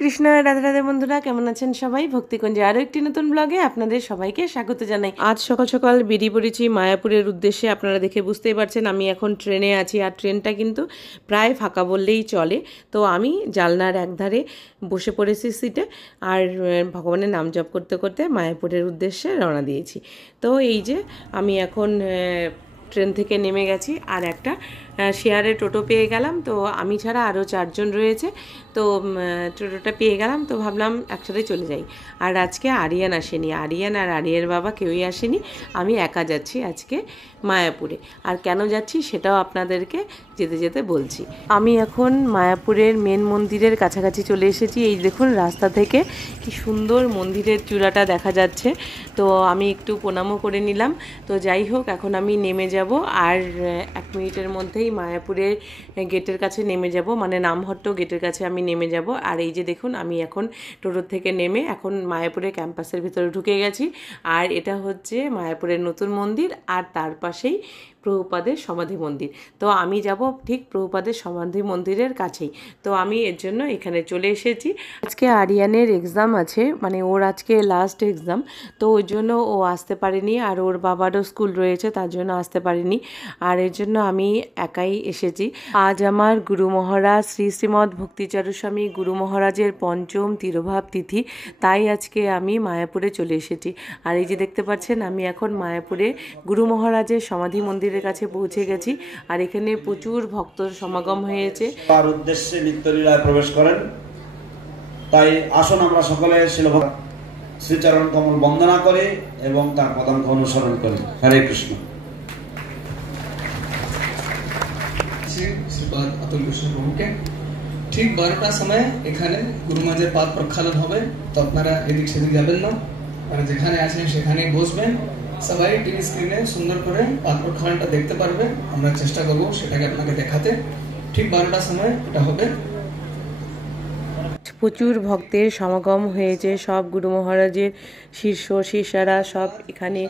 কৃষ্ণ রাধে রাধে বন্ধুরা, কেমন আছেন সবাই? ভক্তিকুঞ্জে আরো একটি নতুন ব্লগে আপনাদের সবাইকে স্বাগত জানাই। আজ সকাল সকাল বেরিয়ে পড়েছি মায়াপুরের উদ্দেশ্যে। আপনারা দেখে বুঝতেই পারছেন আমি এখন ট্রেনে আছি, আর ট্রেনটা কিন্তু প্রায় ফাঁকা বললেই চলে। তো আমি জানলার একধারে বসে পড়েছি সিটে, আর ভগবানের নাম জপ করতে করতে মায়াপুরের উদ্দেশ্যে রওনা দিয়েছি। তো এই যে আমি এখন ট্রেন থেকে নেমে গেছি, আর একটা শেয়ারে টোটো পেয়ে গেলাম। তো আমি ছাড়া আরও 4 জন রয়েছে, তো টোটোটা পেয়ে গেলাম। তো ভাবলাম একসাথে চলে যাই। আর আজকে আরিয়ান আসেনি, আরিয়ান আর আরিয়ার বাবা কেউই আসেনি, আমি একা যাচ্ছি আজকে মায়াপুরে। আর কেন যাচ্ছি সেটাও আপনাদেরকে যেতে যেতে বলছি। আমি এখন মায়াপুরের মেন মন্দিরের কাছাকাছি চলে এসেছি। এই দেখুন রাস্তা থেকে কি সুন্দর মন্দিরের চূড়াটা দেখা যাচ্ছে। তো আমি একটু প্রণামও করে নিলাম। তো যাই হোক, এখন আমি নেমে যাব, আর 1 মিনিটের মধ্যেই মায়াপুরের গেটের কাছে নেমে যাব, মানে নামহট্ট গেটের কাছে আমি নেমে যাব। আর এই যে দেখুন আমি এখন টোটো থেকে নেমে এখন মায়াপুরের ক্যাম্পাসের ভিতরে ঢুকে গেছি। আর এটা হচ্ছে মায়াপুরের নতুন মন্দির, আর তার পাশেই প্রভুপাদের সমাধি মন্দির। তো আমি যাব ঠিক প্রভুপাদের সমাধি মন্দিরের কাছেই। তো আমি এর জন্য এখানে চলে এসেছি। আজকে আরিয়ানের এক্সাম আছে, মানে ওর আজকে লাস্ট এক্সাম, তো ওই জন্য ও আসতে পারেনি, আর ওর বাবারও স্কুল রয়েছে তার জন্য আসতে পারেনি। আর এর জন্য আমি একাই এসেছি। আজ আমার গুরু মহারাজ শ্রী শ্রীমৎ ভক্তিচারু স্বামী গুরু মহারাজের 5ম তিরোভাব তিথি, তাই আজকে আমি মায়াপুরে চলে এসেছি। আর এই যে দেখতে পাচ্ছেন আমি এখন মায়াপুরে গুরু মহারাজের সমাধি মন্দিরের কাছে পৌঁছে গেছি। আর এখানে প্রচুর ভক্তর সমাগম হয়েছে। তার উদ্দেশ্যে নিত্যলীলায় প্রবেশ করেন। তাই আসুন আমরা সকলে শ্রীচরণ কমল বন্দনা করি এবং তার পদাঙ্ক অনুসরণ করি। হরে কৃষ্ণ। শ্রীপাদ অতুল কৃষ্ণ প্রভুকে ঠিক 12টার সময় এখানে গুরু মহারাজের পাদ প্রক্ষালন হবে। তো আপনারা এদিক সেদিক যাবেন না, মানে যেখানে আছেন সেখানেই বসবেন। সবাই টিভি স্ক্রিনে সুন্দর করে পাদ প্রক্ষালনটা দেখতে পারবে। আমরা চেষ্টা করব সেটাকে আপনাকে দেখাতে। ঠিক 12টার সময় এটা হবে। প্রচুর ভক্তের সমাগম হয়েছে, সব গুরু মহারাজের শিষ্যরা সব এখানে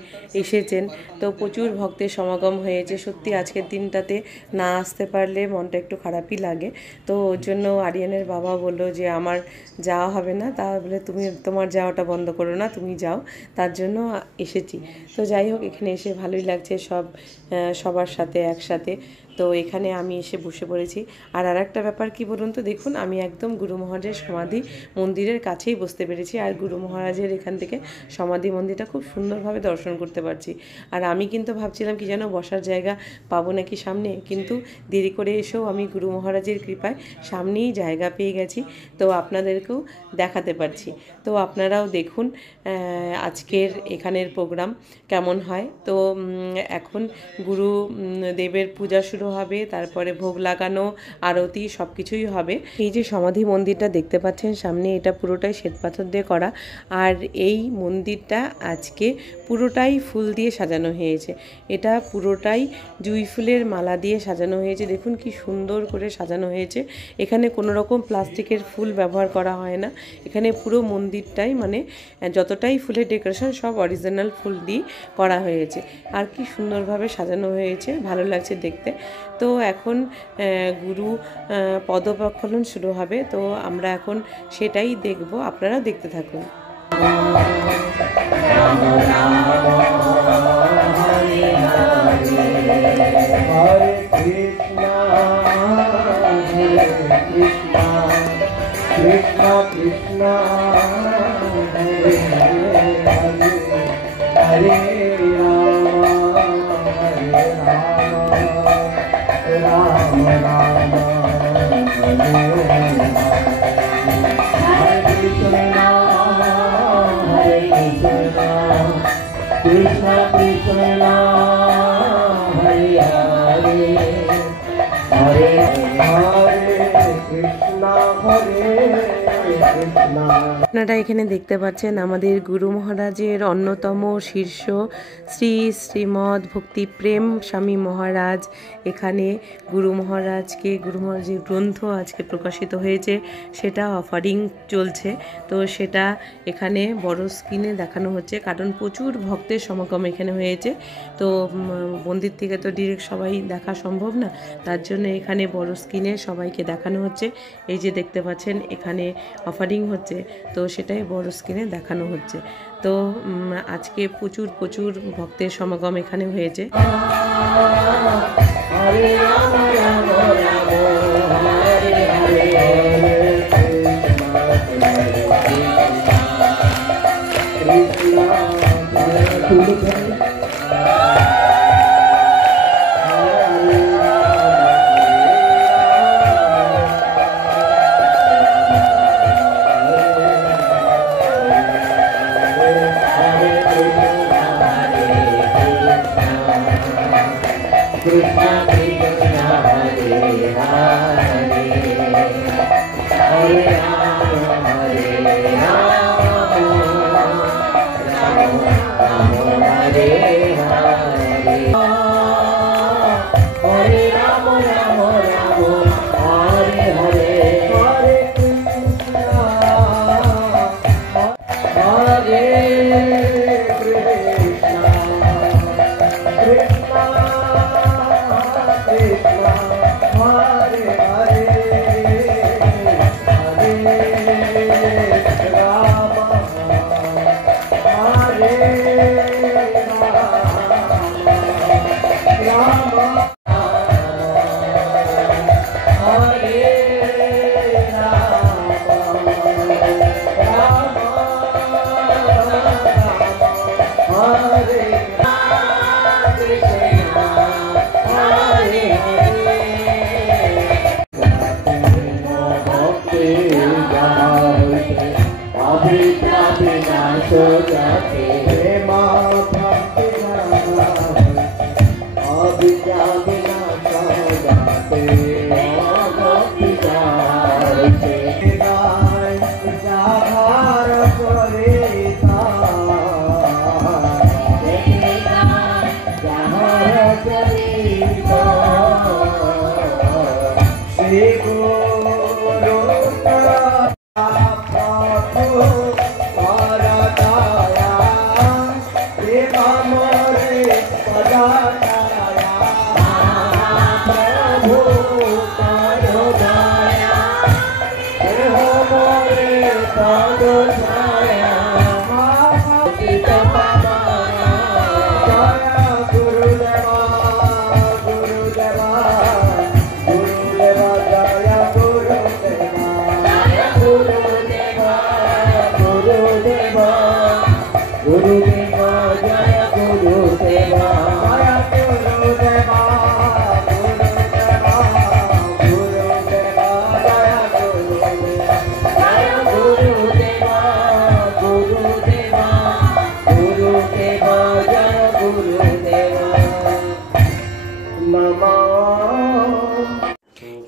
এসেছেন। তো প্রচুর ভক্তের সমাগম হয়েছে। সত্যি আজকের দিনটাতে না আসতে পারলে মনটা একটু খারাপই লাগে। তো ওর জন্য আরিয়ানের বাবা বললো যে আমার যাওয়া হবে না, তাহলে তুমি তোমার যাওয়াটা বন্ধ করো না, তুমি যাও, তার জন্য এসেছি। তো যাই হোক, এখানে এসে ভালোই লাগছে সবার সাথে একসাথে। তো এখানে আমি এসে বসে পড়েছি। আর একটা ব্যাপার কি বলুন তো, দেখুন আমি একদম গুরু মহারাজের সমাধি মন্দিরের কাছেই বসতে পেরেছি। আর গুরু মহারাজের এখান থেকে সমাধি মন্দিরটা খুব সুন্দরভাবে দর্শন করতে পারছি। আর আমি কিন্তু ভাবছিলাম কি যেন বসার জায়গা পাবো নাকি সামনে, কিন্তু দেরি করে এসেও আমি গুরু মহারাজের কৃপায় সামনেই জায়গা পেয়ে গেছি। তো আপনাদেরকেও দেখাতে পারছি। তো আপনারাও দেখুন আজকের এখানের প্রোগ্রাম কেমন হয়। তো এখন গুরু দেবের পূজা শুরু হবে, তারপরে ভোগ লাগানো, আরতি সব কিছুই হবে। এই যে সমাধি মন্দিরটা দেখতে পাচ্ছেন সামনে, এটা পুরোটাই শ্বেতপাথর দিয়ে করা। আর এই মন্দিরটা আজকে পুরোটাই ফুল দিয়ে সাজানো হয়েছে। এটা পুরোটাই জুঁই ফুলের মালা দিয়ে সাজানো হয়েছে। দেখুন কি সুন্দর করে সাজানো হয়েছে। এখানে কোনো রকম প্লাস্টিকের ফুল ব্যবহার করা হয় না। এখানে পুরো মন্দিরটাই মানে যতটাই ফুলের ডেকোরেশন সব অরিজিনাল ফুল দিয়ে করা হয়েছে। আর কি সুন্দরভাবে সাজানো হয়েছে, ভালো লাগছে দেখতে। তো এখন গুরু পদপ্রক্ষালন শুরু হবে। তো আমরা এখন সেটাই দেখব, আপনারা দেখতে থাকুন। কৃষ্ণ কৃষ্ণ হরে রাম রাম হরে কৃষ্ণ কৃষ্ণ কৃষ্ণ হরে হরে হরে কৃষ্ণ আপনারা এখানে দেখতে পাচ্ছেন আমাদের গুরু মহারাজের অন্যতম শীর্ষ শ্রী শ্রীমৎ ভক্তিপ্রেম স্বামী মহারাজ। এখানে গুরু মহারাজের গ্রন্থ আজকে প্রকাশিত হয়েছে, সেটা অফারিং চলছে। তো সেটা এখানে বড় স্ক্রিনে দেখানো হচ্ছে, কারণ প্রচুর ভক্তের সমাগম এখানে হয়েছে। তো মন্দির থেকে তো ডিরেক্ট সবাই দেখা সম্ভব না, তার জন্য এখানে বড় স্ক্রিনে সবাইকে দেখানো হচ্ছে। এই যে দেখতে পাচ্ছেন এখানে অফারিং হচ্ছে, তো সেটাই বড় স্ক্রিনে দেখানো হচ্ছে। তো আজকে প্রচুর ভক্তের সমাগম এখানে হয়েছে।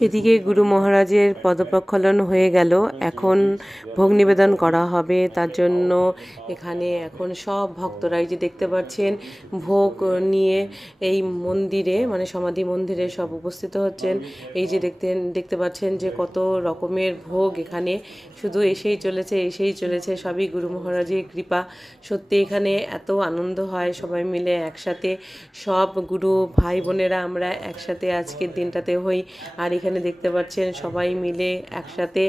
এদিকে গুরু মহারাজের পদপ্রক্ষালন হয়ে গেল, এখন ভোগ নিবেদন করা হবে। তার জন্য এখানে এখন সব ভক্তরা এই যে দেখতে পাচ্ছেন ভোগ নিয়ে এই মন্দিরে, মানে সমাধি মন্দিরে সব উপস্থিত হচ্ছেন। এই যে দেখতে পাচ্ছেন যে কত রকমের ভোগ এখানে শুধু এসেই চলেছে, সবই গুরু মহারাজের কৃপা। সত্যি এখানে এত আনন্দ হয় সবাই মিলে একসাথে, সব গুরু ভাই বোনেরা আমরা একসাথে আজকের দিনটাতে হই। আর এখানে দেখতে পাচ্ছেন সবাই মিলে একসাথে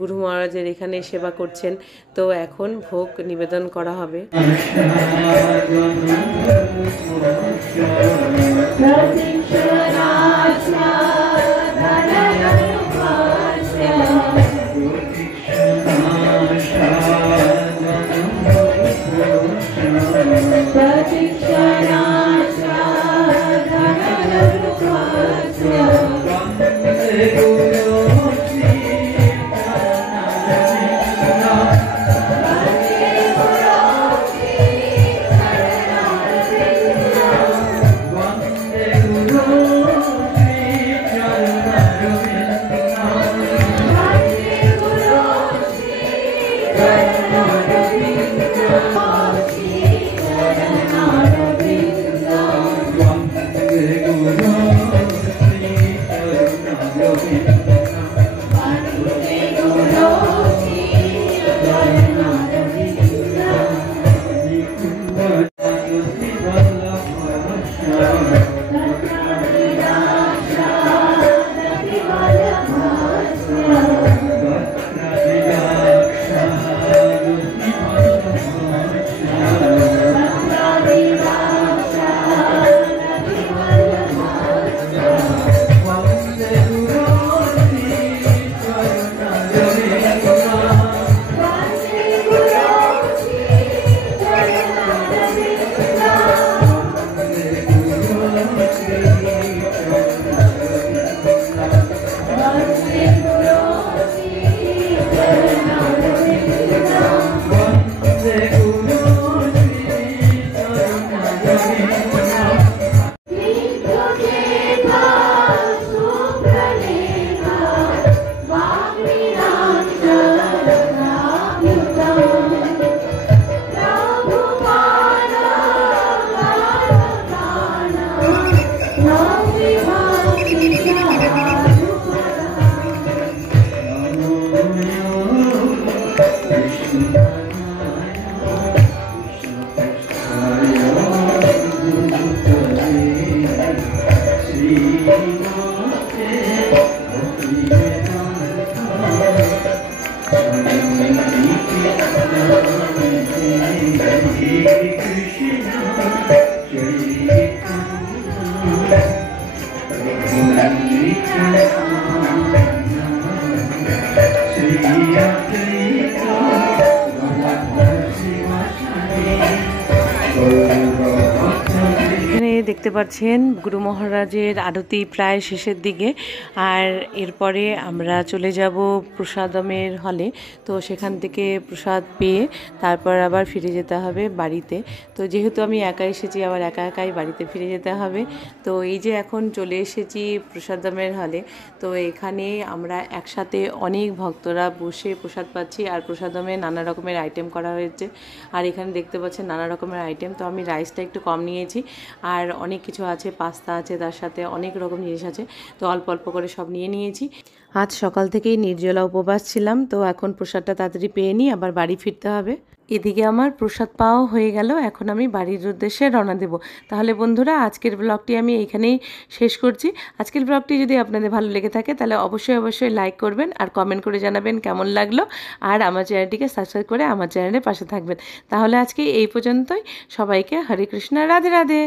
গুরু মহারাজের এখানে সেবা করছেন। তো এখন ভোগ নিবেদন করা হবে। এখানে দেখতে পাচ্ছেন গুরু মহারাজের আরতি প্রায় শেষের দিকে, আর এরপরে আমরা চলে যাব প্রসাদমের হলে। তো সেখান থেকে প্রসাদ পেয়ে তারপর আবার ফিরে যেতে হবে বাড়িতে। তো যেহেতু আমি একা এসেছি, আবার একা একাই বাড়িতে ফিরে যেতে হবে। তো এই যে এখন চলে এসেছি প্রসাদমের হলে। তো এখানে আমরা একসাথে অনেক ভক্তরা বসে প্রসাদ পাচ্ছি, আর প্রসাদমে নানা রকমের আইটেম করা হয়েছে। আর এখানে দেখতে পাচ্ছেন নানা রকমের আইটেম। তো আমি রাইসটা একটু কম নিয়েছি, আর অনেক কিছু আছে, পাস্তা আছে, তার সাথে অনেক রকম জিনিস আছে। তো অল্প অল্প করে সব নিয়ে নিয়েছি। আজ সকাল থেকেই নির্জলা উপবাস ছিলাম। তো এখন প্রসাদটা তাড়াতাড়ি পেয়ে নিই, আবার বাড়ি ফিরতে হবে। এদিকে আমার প্রসাদ পাওয়া হয়ে গেল, এখন আমি বাড়ির উদ্দেশ্যে রওনা দেব। তাহলে বন্ধুরা, আজকের ব্লগটি আমি এইখানেই শেষ করছি। আজকের ব্লগটি যদি আপনাদের ভালো লেগে থাকে তাহলে অবশ্যই লাইক করবেন, আর কমেন্ট করে জানাবেন কেমন লাগলো, আর আমার চ্যানেলটিকে সাবস্ক্রাইব করে আমার চ্যানেলের পাশে থাকবেন। তাহলে আজকে এই পর্যন্তই। সবাইকে হরে কৃষ্ণ, রাধে রাধে।